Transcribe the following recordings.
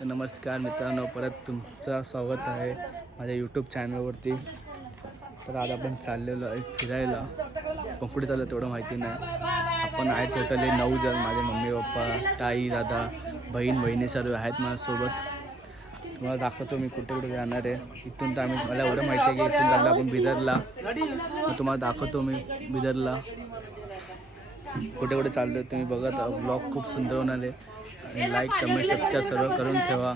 तर नमस्कार मित्रांनो परत तुमचं स्वागत आहे माझ्या यूट्यूब चॅनलवरती तर आज आपण चाललेलो आहे फिरायला. पण कुठे चाललं तेवढं माहिती नाही. आपण आहे टोटली नऊ जण माझे मम्मी पप्पा ताई दादा बहीण बहिणी सर्व आहेत माझ्यासोबत. तुम्हाला दाखवतो मी कुठे कुठे जाणार आहे. इथून तर आम्ही मला एवढं माहिती आहे की इथून चाललं आपण बिदरला. मग तुम्हाला दाखवतो मी बिदरला. कुठे कुठे चाललो तुम्ही बघत ब्लॉग खूप सुंदर होणार आहे. आणि लाईक कमेंट सबस्क्राईब सर्व करून ठेवा.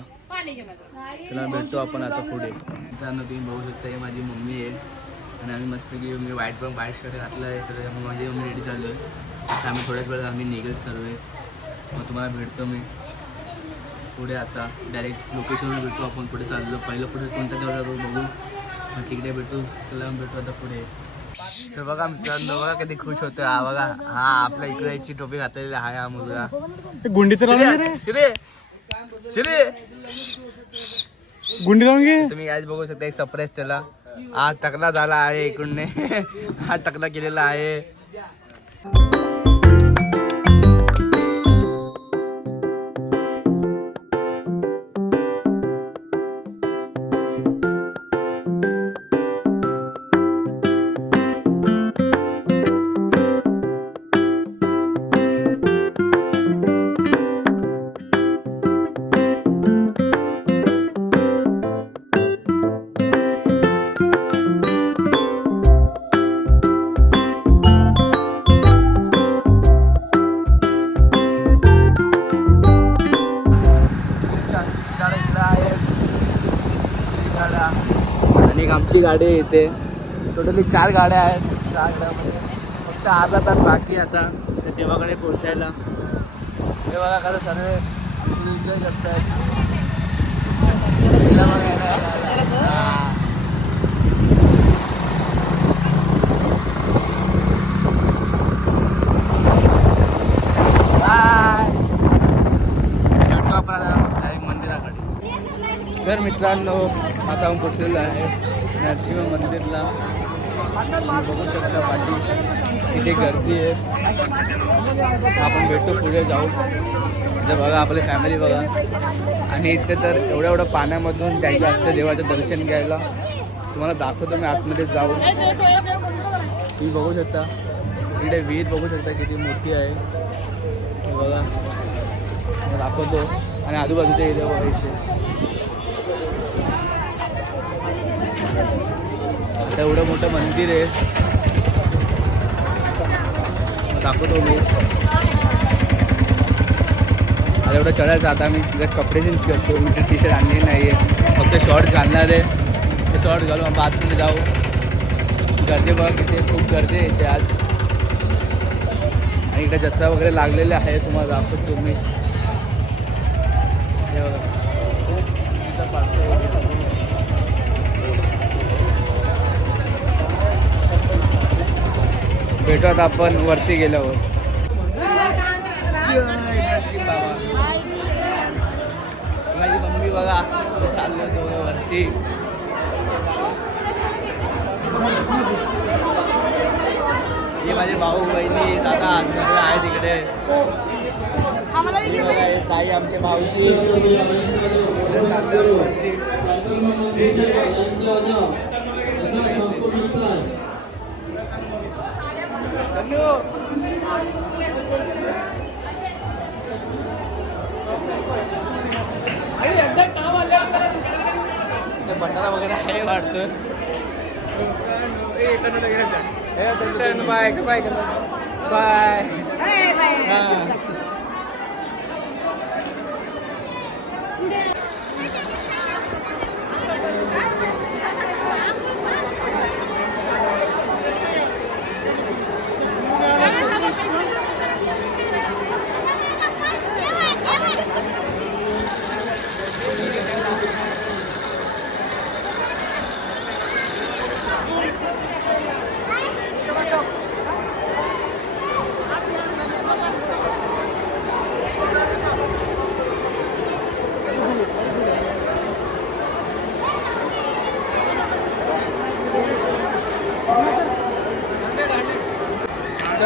चला भेटतो आपण आता पुढे. मित्रांनो तुम्ही बघू शकता ही माझी मम्मी आहे. आणि आम्ही मस्तपैकी मी वाईट पण वाईट शर्ट घातला आहे सर्व माझी मम्मी रेडी झालो आहे. आम्ही थोड्याच वेळात आम्ही निघेल सर्व. मग तुम्हाला भेटतो मी. पुढे आता डायरेक्ट लोकेशनवर भेटू आपण. पुढे चाललो. पहिलं पुढे कोणता तेवढा बघू. मग तिकडे भेटू. चला भेटू आता पुढे. तर बघा मित्रांनो बघा कधी खुश होतो हा बघा. हा आपल्या इकडे याची टोपी घातलेली आहे हा मुलगा. गुंडी तर शिरे शिरे. गुंडी लावून घे. तुम्ही आज बघू शकता एक सरप्राईज त्याला. हा टकला झाला आहे इकडून. हा टकला केलेला आहे. गाडी आहे इथे. टोटली चार गाड्या आहेत. चार गाड्यामध्ये. फक्त अर्धा तास बाकी आता. त्या देवाकडे पोहोचायला. बघा खरं सर्व एन्जॉय मंदिराकडे. तर मित्रांनो आता आपण पोचलेलो आहे. नरसिंह मंदिरला बघू शकता पाठी तिथे गर्दी आहे. आपण भेटतो पुढे जाऊ. इथे बघा आपली फॅमिली बघा. आणि इथे तर एवढ्या एवढं पाण्यामधून जायचं असतं देवाचं दर्शन घ्यायला. तुम्हाला दाखवतो मी आतमध्ये जाऊ. तुम्ही बघू शकता. इकडे विहीर बघू शकता किती मोठी आहे. बघा. दाखवतो. आणि आजूबाजूच्या एरिया बघा इथे आता एवढं मोठं मंदिर आहे. दाखवतो मी. आता एवढं चढायचं आता मी जर कपडे चेंज करतो मी टी शर्ट आणली नाही आहे फक्त शॉर्ट्स घालणार आहे. ते शॉर्ट घालून आपण आतमध्ये जाऊ. गर्दी बघा किती खूप गर्दी आहे इथे आज. आणि इकडे जत्रा वगैरे लागलेले आहे. तुम्हाला दाखवतो मी. हे बघा. भेटू आता आपण वरती गेल्यावर. जय नरसिंह बाबा. माझी मम्मी बघा चाललो दोघं वरती. हे माझे भाऊ बहिणी दादा सगळे आहे तिकडे. बघा, ताई आमचे भाऊजी इकडे चाललो वरती. भंडारा वगैरे आहे वाटतं हे बाय बाय बाय.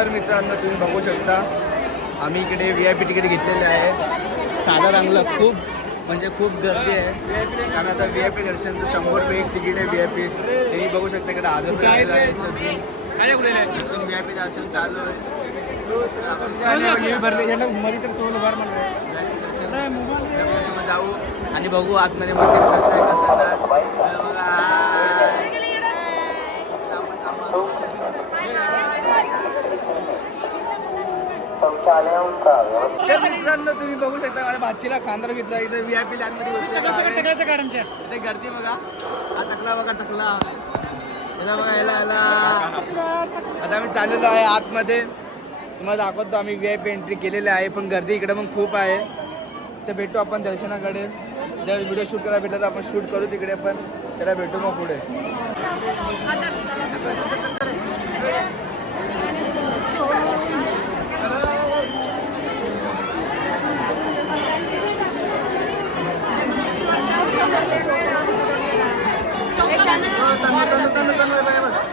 तर मित्रांनो तुम्ही बघू शकता. आम्ही इकडे व्ही आय पी तिकीट घेतलेले आहे. साधा रंगला खूप म्हणजे खूप गर्दी आहे. कारण आता व्ही आय पी दर्शन तर शंभर रुपये एक तिकीट आहे व्ही आय पी हे बघू शकता इकडे आधार रुपये आहे व्ही आय पी दर्शन चालू आहे. जाऊ आणि बघू आतमध्ये मंदिर कसं आहे कसं बघा. मित्रांनो तुम्ही बघू शकता माझ्या भाचीला खांदार घेतला इथे व्ही आय पी लॅनमध्ये इथे गर्दी बघा हा टकला बघा टकला याला बघा याला याला आता आम्ही चाललेलो आहे आतमध्ये तुम्हाला दाखवतो आम्ही व्ही आय पी एंट्री केलेली आहे पण गर्दी इकडे पण खूप आहे तर भेटू आपण दर्शनाकडे जर व्हिडिओ शूट करायला भेटला तर आपण शूट करू तिकडे पण त्याला भेटू मग पुढे मित्रांनो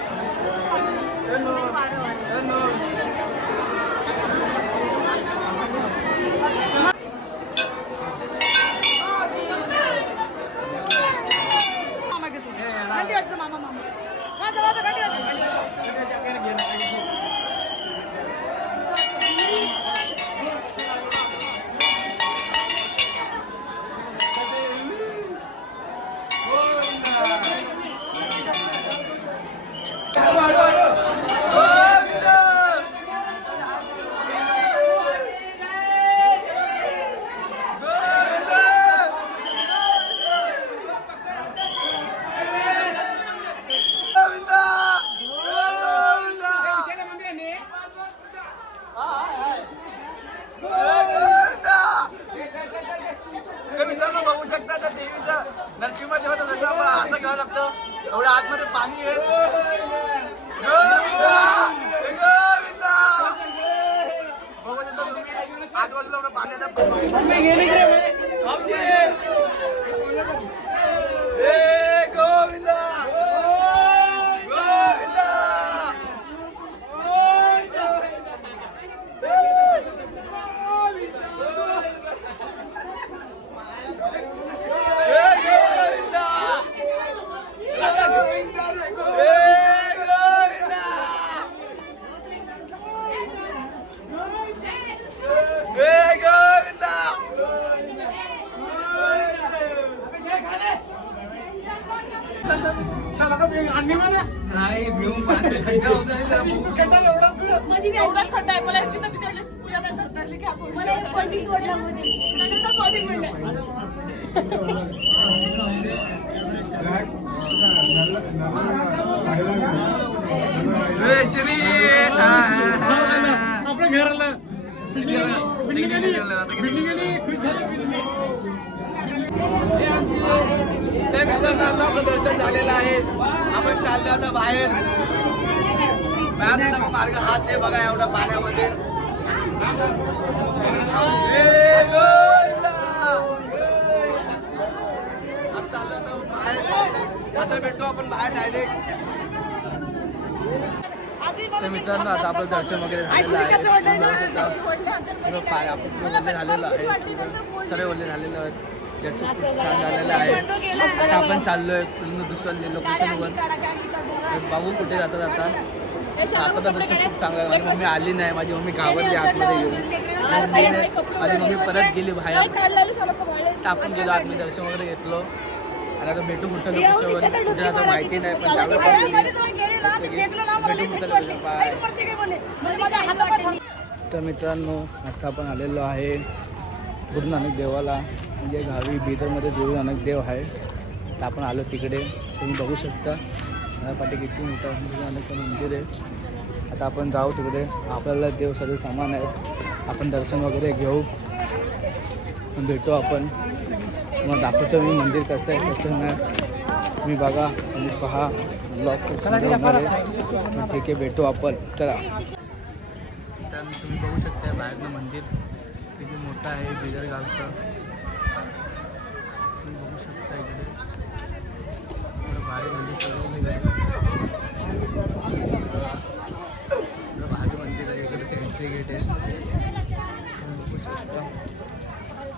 पाणी आजूबाजूला एवढं पाणी आता भाऊजी! ए, गोविंदा! गोविंदा! ए, गोविंदा! ए, गोविंदा! ए, गोविंदा! एवढाच खड्डा आहे मला तिथं किती वेळेस पुऱ्या नंतर धरली की आपण मला एक पट्टी तोड लागू दे नंतर सॉरी म्हणले ए, श्री हा, हा, हा. आपल्या घराला बिल्डिंग त्या मित्रांना आता आपलं दर्शन झालेलं आहे आपण चाललो आता बाहेर बाहेर मग मार्ग हाच आहे बघा एवढा पाण्यामध्ये ए, गोविंदा! आता चाललो आता बाहेर आता भेटू आपण बाहेर डायरेक्ट तर मित्रांनो आता आपलं दर्शन वगैरे झालेलं आहे. पाय आपण झालेलं आहे. सर्व वल्ले झालेलं आहे दर्शन खूप छान झालेलं आहे. आता आपण चाललोय पूर्ण दुसऱ्या लोकेशनवर बघू. कुठे जाता जाता आता तर दर्शन खूप चांगलं आहे. माझी मम्मी आली नाही. माझी मम्मी घाबरली आतमध्ये येऊन. माझी मम्मी परत गेली बाहेर. आपण गेलो आतमध्ये दर्शन वगैरे घेतलो. आणि आता भेटू पुढच्या लोकेशनवर. कुठे जातो माहिती नाही पण जाऊया पण भेटू पुढच्या लोकेशन बाय. तर मित्रांनो आता आपण आलेलो आहे गुरु नानक देवाला. म्हणजे गावी बिदरमध्ये गुरु नानक देव आहे. तर आपण आलो तिकडे. तुम्ही बघू शकता. मला पाठी किती मोठं गुरु नानक मंदिर आहे. आता आपण जाऊ तिकडे. आपल्याला देव सर्व सामान आहेत. आपण दर्शन वगैरे घेऊ. भेटू आपण. तुम्हाला दाखवतो मी मंदिर कसं आहे कसं नाही तुम्ही बघा आणि पहा. ब्लॉग खूप सुंदर होणार आहे. ठीक आहे भेटू आपण. चला. तर तुम्ही बघू शकता बाहेरनं मंदिर. किती मोठं आहे बिदर गावचं. तुम्ही बघू शकता इकडे. भारी मंदिर सजवलेलं आहे. भारी मंदिर आहे. इकडचं एंट्री गेट आहे.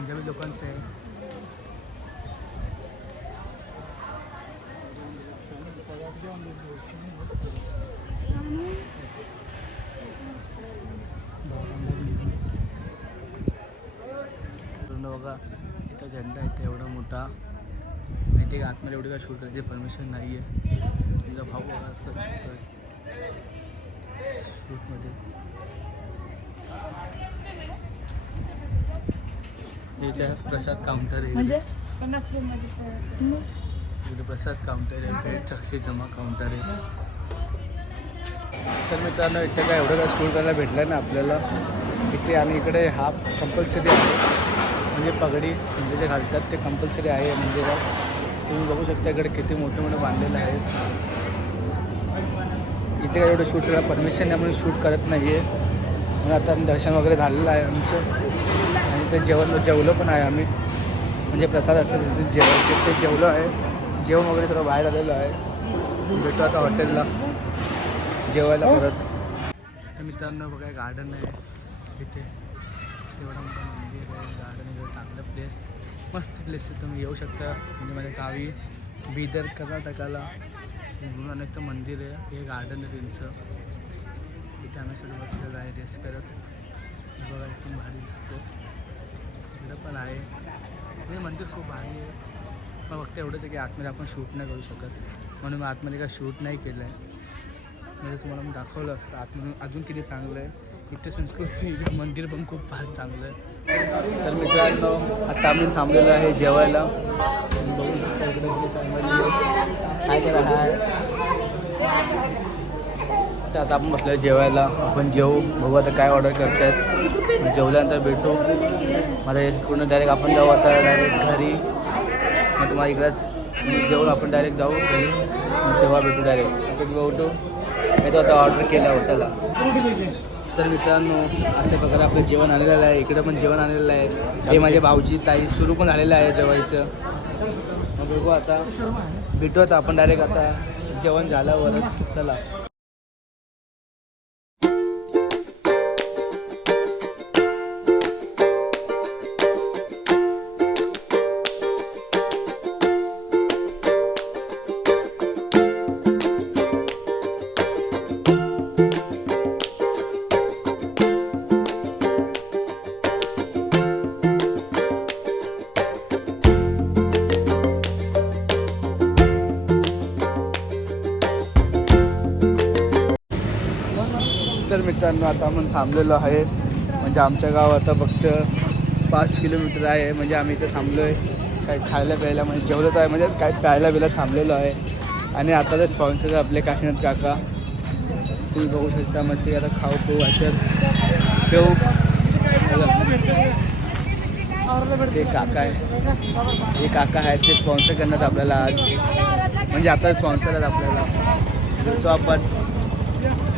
पंजाबी लोकांचं. आहे बघा इथं झेंडा आहे एवढा मोठा. माहिती आहे का आतमध्ये एवढी काय शूट करायची परमिशन नाही आहे तुमचा भाऊ बघा शूटमध्ये हे काय प्रसाद काउंटर आहे. म्हणजे? मध्ये इकडे प्रसाद काउंटर आहे. भेट चक्षी जमा काउंटर आहे. तर मित्रांनो इथे काय एवढं काय शूट करायला भेटलं ना आपल्याला. इथे आणि इकडे हा कंपल्सरी आहे. म्हणजे पगडी म्हणजे जे घालतात ते कंपल्सरी आहे मंदिरात. तुम्ही बघू शकता इकडे किती मोठे मोठे बांधलेले आहेत. इथे काय एवढं शूट करायला परमिशन नाही म्हणून शूट करत नाही आहे म्हणून आता दर्शन वगैरे झालेलं आहे आमचं. आणि ते जेवण जेवलं पण आहे आम्ही. म्हणजे प्रसाद असतात तिथे जेवायचे ते जेवलं आहे. जेवण वगैरे थोडं बाहेर आलेलं आहे. भेटू आता हॉटेलला. जेवायला परत. तर मित्रांनो बघा गार्डन आहे. इथे तेवढा मोठा मंदिर आहे. गार्डन आहे. चांगलं प्लेस मस्त प्लेस आहे. तुम्ही येऊ शकता. म्हणजे माझ्या गावी बिदर कर्नाटकाला. गुरु नानकचं मंदिर आहे. हे गार्डन आहे त्यांचं. इथे आम्ही सगळं बसलेलं आहे. रेस्ट करत. हे बघा एकदम भारी दिसतो तिकडं पण आहे. हे मंदिर खूप भारी आहे. पण फक्त एवढंच आहे की आतमध्ये आपण शूट नाही करू शकत. म्हणून मी आतमध्ये काय शूट नाही केलं आहे म्हणजे तुम्हाला मी दाखवलं असतं. आतमधून अजून किती चांगलं आहे. इथे संस्कृती मंदिर पण खूप फार चांगलं आहे. तर मित्रांनो आता आम्ही थांबलेलो आहे जेवायला. काय करा हाय तर आता आपण बसलो जेवायला. आपण जेवू बघू आता काय ऑर्डर करतायत. जेवल्यानंतर भेटू. मला पूर्ण डायरेक्ट आपण जाऊ आता डायरेक्ट घरी. मग तुम्हाला इकडंच जेवून आपण डायरेक्ट जाऊ घरी. मग तेव्हा भेटू डायरेक्ट आता किंवा उठू. नाही तर आता ऑर्डर केला चला तर मित्रांनो अशा प्रकारे आपलं जेवण आलेलं आहे. इकडं पण जेवण आलेलं आहे. हे माझे भाऊजी ताई सुरू पण झालेलं आहे जेवायचं. मग बघू आता. भेटू आता आपण डायरेक्ट आता. जेवण झाल्यावरच. चला. मित्रांनो आता आपण थांबलेलो आहे. म्हणजे आमच्या गाव आता फक्त पाच किलोमीटर आहे. म्हणजे आम्ही इथे थांबलो आहे काही खायला प्यायला म्हणजे जेवलं तर आहे. म्हणजे काय प्यायला बिला थांबलेलो आहे. आणि आता तर स्पॉन्सर आपले काशीनाथ काका. तुम्ही बघू शकता मस्त आता खाऊ पिऊ असं पिऊ. ते काका आहे. हे काका आहेत. ते स्पॉन्सर करण्यात आपल्याला आज. म्हणजे आता स्पॉन्सर आहेत आपल्याला. तो आपण.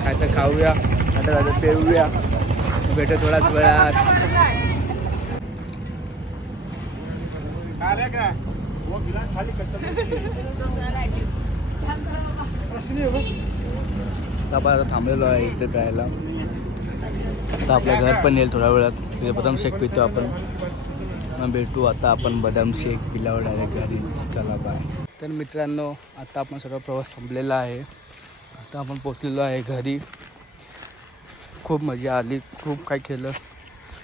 काय तर खाऊया. आता जातं पेऊया भेटू थोड्याच वेळात. खाली तर आपण आता थांबलेलो आहे इथे जायला. आता आपल्या घर पण येईल थोड्या वेळात. तिथे बदाम शेक पितो आपण. भेटू आता आपण बदाम शेक पिल्यावर डायरेक्ट घरीच. चला बाय तर मित्रांनो आता आपण सर्व प्रवास संपलेला आहे. आता आपण पोचलेलो आहे घरी. खूप मजा आली. खूप काय केलं.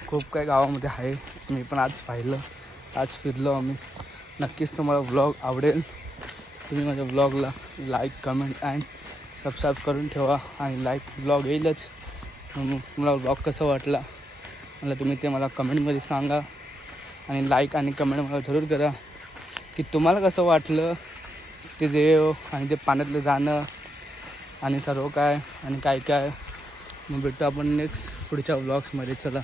खूप काय गावामध्ये आहे. मी पण आज पाहिलं. आज फिरलो आम्ही. नक्कीच तुम्हाला व्लॉग आवडेल. तुम्ही माझ्या व्लॉगला लाईक कमेंट अँड सबस्क्राईब करून ठेवा आणि लाईक ब्लॉग येईलच. मग तुम्हाला ब्लॉग कसं वाटला? मला तुम्ही ते मला कमेंटमध्ये सांगा. आणि लाईक आणि कमेंट मला जरूर करा. की तुम्हाला कसं वाटलं? ते देव आणि ते पाण्यातलं जाणं आणि सर्व काय आणि काय काय? मग भेटतो आपण नेक्स्ट पुढच्या ब्लॉग्समध्ये चला.